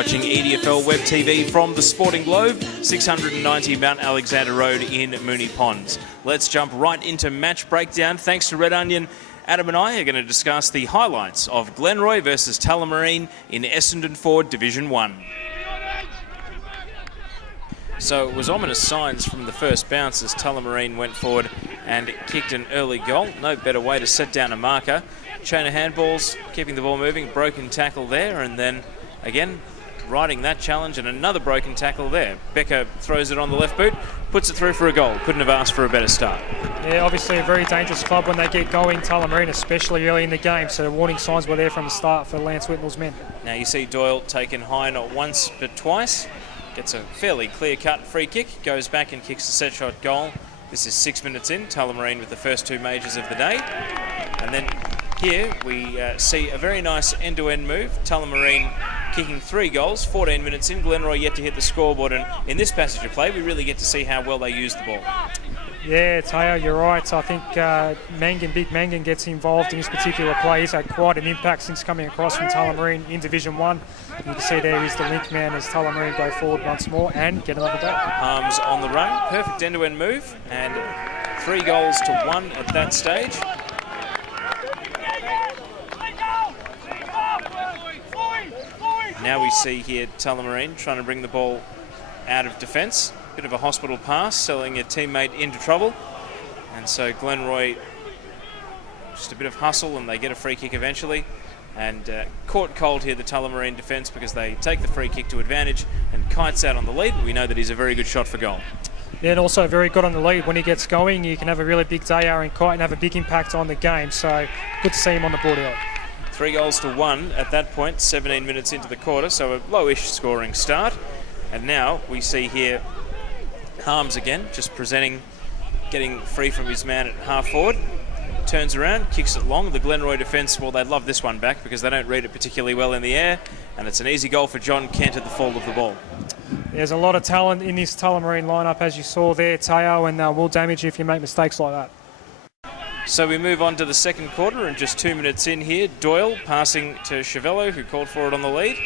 watching EDFL Web TV from the Sporting Globe, 690 Mount Alexander Road in Moonee Ponds. Let's jump right into match breakdown. Thanks to Red Onion, Adam and I are going to discuss the highlights of Glenroy versus Tullamarine in Essendon Ford Division 1. So it was ominous signs from the first bounce as Tullamarine went forward and kicked an early goal. No better way to set down a marker. Chain of handballs, keeping the ball moving, broken tackle there, and then again riding that challenge and another broken tackle there. Becker throws it on the left boot, puts it through for a goal. Couldn't have asked for a better start. Yeah, obviously a very dangerous club when they get going, Tullamarine, especially early in the game, so the warning signs were there from the start for Lance Whitnell's men. Now you see Doyle taken high not once but twice. Gets a fairly clear-cut free kick, goes back and kicks a set-shot goal. This is 6 minutes in, Tullamarine with the first two majors of the day. And then here we see a very nice end-to-end move. Tullamarine kicking 3 goals, 14 minutes in. Glenroy yet to hit the scoreboard, and in this passage of play we really get to see how well they use the ball. Yeah, Teo, you're right. I think Big Mangan gets involved in this particular play. He's had quite an impact since coming across from Tullamarine in Division 1. You can see there is the link man as Tullamarine go forward once more and get another goal. Arms on the run, perfect end-to-end move, and 3 goals to 1 at that stage. Now we see here Tullamarine trying to bring the ball out of defence. Bit of a hospital pass, selling a teammate into trouble. And so Glenroy, just a bit of hustle, and they get a free kick eventually. And caught cold here, the Tullamarine defence, because they take the free kick to advantage and Kite's out on the lead. We know that he's a very good shot for goal. Yeah, and also very good on the lead. When he gets going, you can have a really big day, Aaron Kite, and have a big impact on the game. So good to see him on the board early. 3 goals to 1 at that point, 17 minutes into the quarter, so a lowish scoring start. And now we see here Harms again, just presenting, getting free from his man at half forward. Turns around, kicks it long. The Glenroy defence, well, they'd love this one back because they don't read it particularly well in the air. And it's an easy goal for John Kent at the fall of the ball. There's a lot of talent in this Tullamarine lineup, as you saw there, Teo, and will damage you if you make mistakes like that. So we move on to the second quarter, and just 2 minutes in here, Doyle passing to Chevello, who called for it on the lead.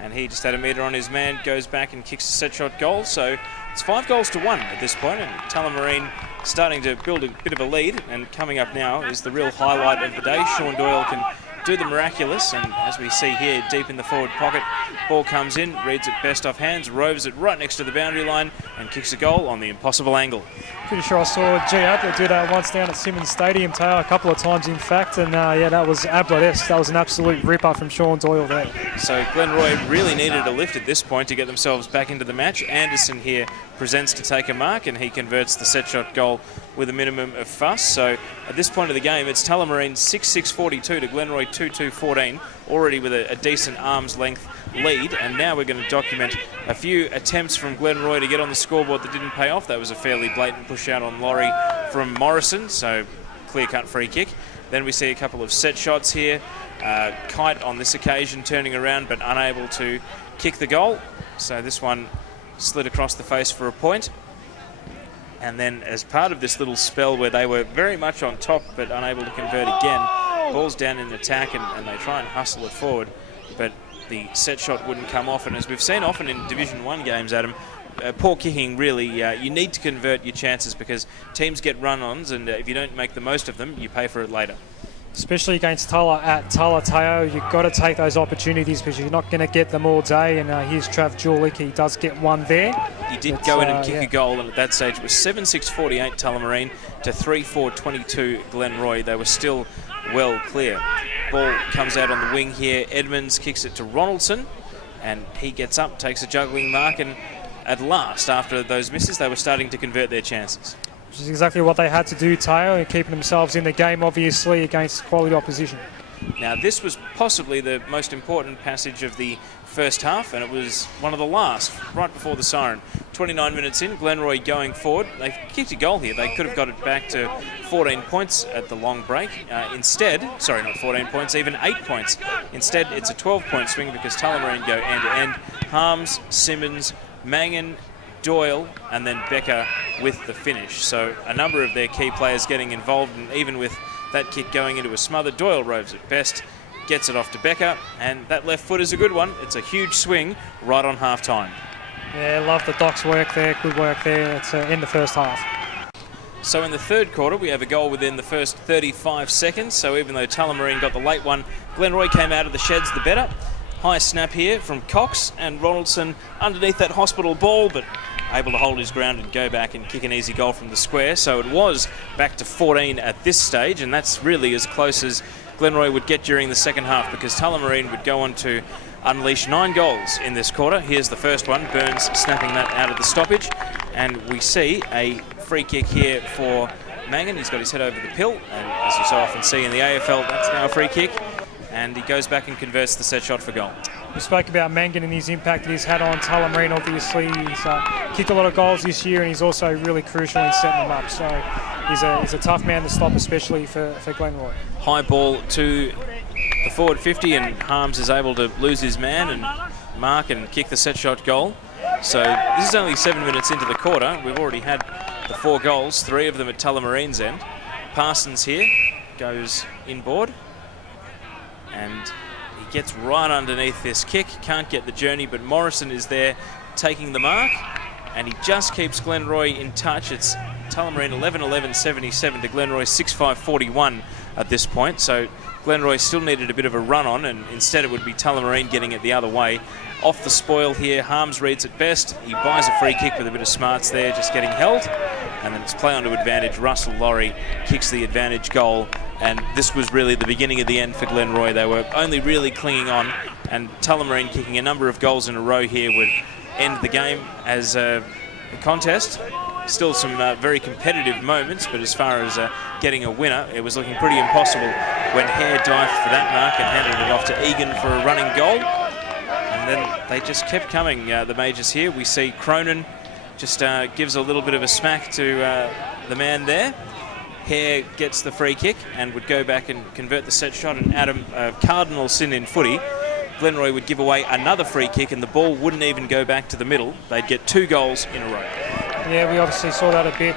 And he just had a metre on his man, goes back and kicks a set-shot goal. So it's 5 goals to 1 at this point, and Tullamarine starting to build a bit of a lead. And coming up now is the real highlight of the day. Sean Doyle can do the miraculous, and as we see here, deep in the forward pocket, ball comes in, reads it best off hands, roves it right next to the boundary line, and kicks a goal on the impossible angle. Pretty sure I saw G. Ablett do that once down at Simmons Stadium, Taylor, a couple of times in fact, and yeah, that was Ablett-esque. That was an absolute ripper from Sean Doyle there. So Glenroy really needed a lift at this point to get themselves back into the match. Anderson here presents to take a mark, and he converts the set-shot goal with a minimum of fuss. So at this point of the game, it's Tullamarine 6-6-42 to Glenroy 2-2-14, already with a decent arm's length lead. And now we're going to document a few attempts from Glenroy to get on the scoreboard that didn't pay off. That was a fairly blatant push out on Laurie from Morrison, so clear-cut free kick. Then we see a couple of set shots here. Kite on this occasion turning around but unable to kick the goal. So this one slid across the face for a point. And then as part of this little spell where they were very much on top but unable to convert again, ball's down in attack and they try and hustle it forward, but the set shot wouldn't come off. And as we've seen often in Division 1 games, Adam, poor kicking really, you need to convert your chances because teams get run-ons, and if you don't make the most of them, you pay for it later. Especially against Tulla at Tulla, Teo, you've got to take those opportunities because you're not going to get them all day. And here's Trav Julik, he does get one there. He did go in and kick a goal, and at that stage it was 7-6-48 Tullamarine to 3-4-22 Glenroy. They were still well clear. Ball comes out on the wing here. Edmonds kicks it to Ronaldson, and he gets up, takes a juggling mark, and at last, after those misses, they were starting to convert their chances. Which is exactly what they had to do, Teo, and keeping themselves in the game, obviously, against quality opposition. Now, this was possibly the most important passage of the first half, and it was one of the last, right before the siren. 29 minutes in, Glenroy going forward. They kicked a goal here. They could have got it back to 14 points at the long break. Instead, sorry, not 14 points, even 8 points. Instead, it's a 12-point swing because Tullamarine go end-to-end. Harms, Simmons, Mangan, Doyle, and then Becker with the finish. So a number of their key players getting involved, and even with that kick going into a smother, Doyle roves it best. gets it off to Becker, and that left foot is a good one. It's a huge swing right on half-time. Yeah, love the Doc's work there, good work there. It's in the first half. So in the third quarter, we have a goal within the first 35 seconds. So even though Tullamarine got the late one, Glenroy came out of the sheds the better. High snap here from Cox, and Ronaldson underneath that hospital ball, but able to hold his ground and go back and kick an easy goal from the square. So it was back to 14 at this stage, and that's really as close as Glenroy would get during the second half, because Tullamarine would go on to unleash 9 goals in this quarter. Here's the first one, Burns snapping that out of the stoppage, and we see a free kick here for Mangan. He's got his head over the pill, and as you so often see in the AFL, that's now a free kick, and he goes back and converts the set shot for goal. We spoke about Mangan and his impact that he's had on Tullamarine. Obviously, he's kicked a lot of goals this year, and he's also really crucial in setting them up. So he's a tough man to stop, especially for Glenroy. High ball to the forward 50, and Harms is able to lose his man and mark and kick the set shot goal. So this is only 7 minutes into the quarter. We've already had the 4 goals, 3 of them at Tullamarine's end. Parsons here goes inboard, and he gets right underneath this kick. Can't get the journey, but Morrison is there taking the mark, and he just keeps Glenroy in touch. It's Tullamarine 11-11-77 to Glenroy 6-5-41 at this point. So Glenroy still needed a bit of a run on, and instead it would be Tullamarine getting it the other way. Off the spoil here, Harms reads it best. He buys a free kick with a bit of smarts there, just getting held. And then it's play onto advantage. Russell Laurie kicks the advantage goal. And this was really the beginning of the end for Glenroy. They were only really clinging on, and Tullamarine kicking a number of goals in a row here would end the game as a contest. Still some very competitive moments, but as far as getting a winner, it was looking pretty impossible when Hare dived for that mark and handed it off to Egan for a running goal. And then they just kept coming, the Majors here. We see Cronin just gives a little bit of a smack to the man there. Hare gets the free kick and would go back and convert the set shot, and Adem, cardinal sin in footy, Glenroy would give away another free kick and the ball wouldn't even go back to the middle. They'd get 2 goals in a row. Yeah, we obviously saw that a bit.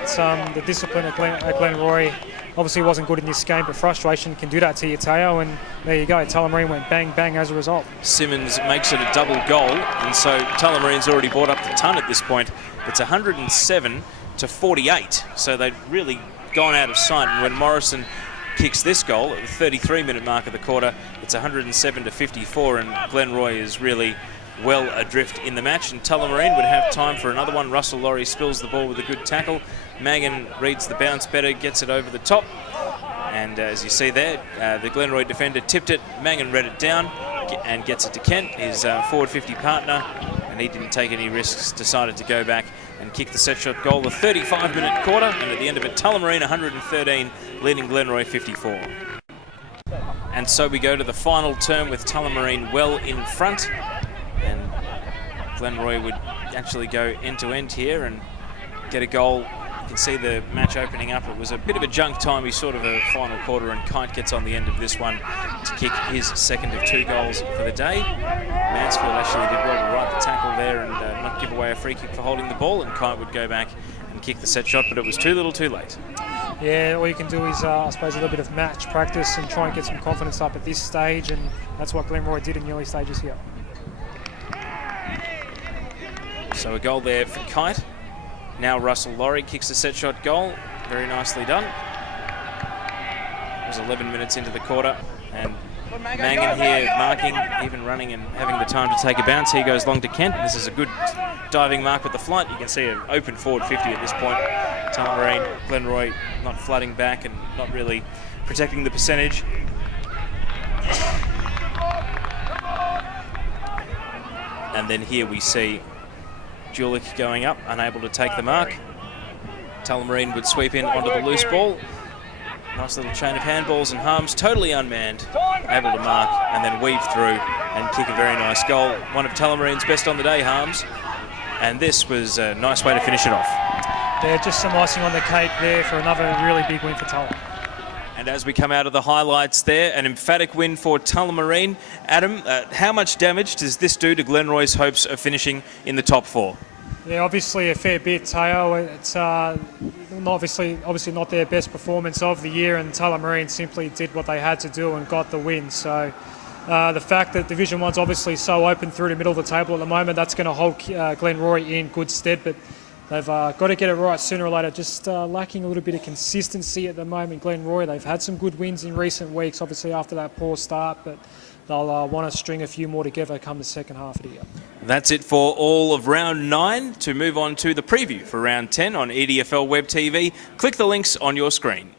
The discipline at Glenroy obviously wasn't good in this game, but frustration can do that to you, Teo, and there you go. Tullamarine went bang, bang as a result. Simmons makes it a double goal, and so Tullamarine's already brought up the ton at this point. It's 107-48, so they'd really gone out of sight, and when Morrison kicks this goal at the 33-minute mark of the quarter, it's 107-54, and Glenroy is really well adrift in the match, and Tullamarine would have time for another one. Russell Laurie spills the ball with a good tackle. Mangan reads the bounce better, gets it over the top, and as you see there, the Glenroy defender tipped it. Mangan read it down and gets it to Kent, his forward 50 partner, and he didn't take any risks, decided to go back and kick the set shot goal. The 35-minute quarter, and at the end of it, Tullamarine 113, leading Glenroy 54. And so we go to the final term with Tullamarine well in front, and Glenroy would actually go end-to-end here and get a goal. You can see the match opening up. It was a bit of a junk-timey sort of a final quarter, and Kite gets on the end of this one to kick his second of 2 goals for the day. Mansfield actually did well to right the tackle there and not give away a free kick for holding the ball, and Kite would go back and kick the set shot, but it was too little too late. Yeah, all you can do is, I suppose, a little bit of match practice and try and get some confidence up at this stage, and that's what Glenroy did in the early stages here. So a goal there for Kite. Now Russell Laurie kicks the set shot goal. Very nicely done. It was 11 minutes into the quarter, and Mangan here marking, even running and having the time to take a bounce. He goes long to Kent. This is a good diving mark with the flight. You can see an open forward 50 at this point. Tullamarine, Glenroy not flooding back and not really protecting the percentage. And then here we see Julich going up, unable to take the mark. Tullamarine would sweep in onto the loose ball. Nice little chain of handballs, and Harms totally unmanned, able to mark and then weave through and kick a very nice goal. One of Tullamarine's best on the day, Harms. And this was a nice way to finish it off. Yeah, just some icing on the cake there for another really big win for Tulla. And as we come out of the highlights there, an emphatic win for Tullamarine. Adam, how much damage does this do to Glenroy's hopes of finishing in the top 4? Yeah, obviously a fair bit, Teo. It's obviously not their best performance of the year, and Tullamarine simply did what they had to do and got the win. So The fact that Division 1's obviously so open through the middle of the table at the moment, that's going to hold Glenroy in good stead, but they've got to get it right sooner or later. Just lacking a little bit of consistency at the moment, Glenroy. They've had some good wins in recent weeks, obviously after that poor start, but they'll want to string a few more together come the second half of the year. That's it for all of round 9. To move on to the preview for round 10 on EDFL Web TV, click the links on your screen.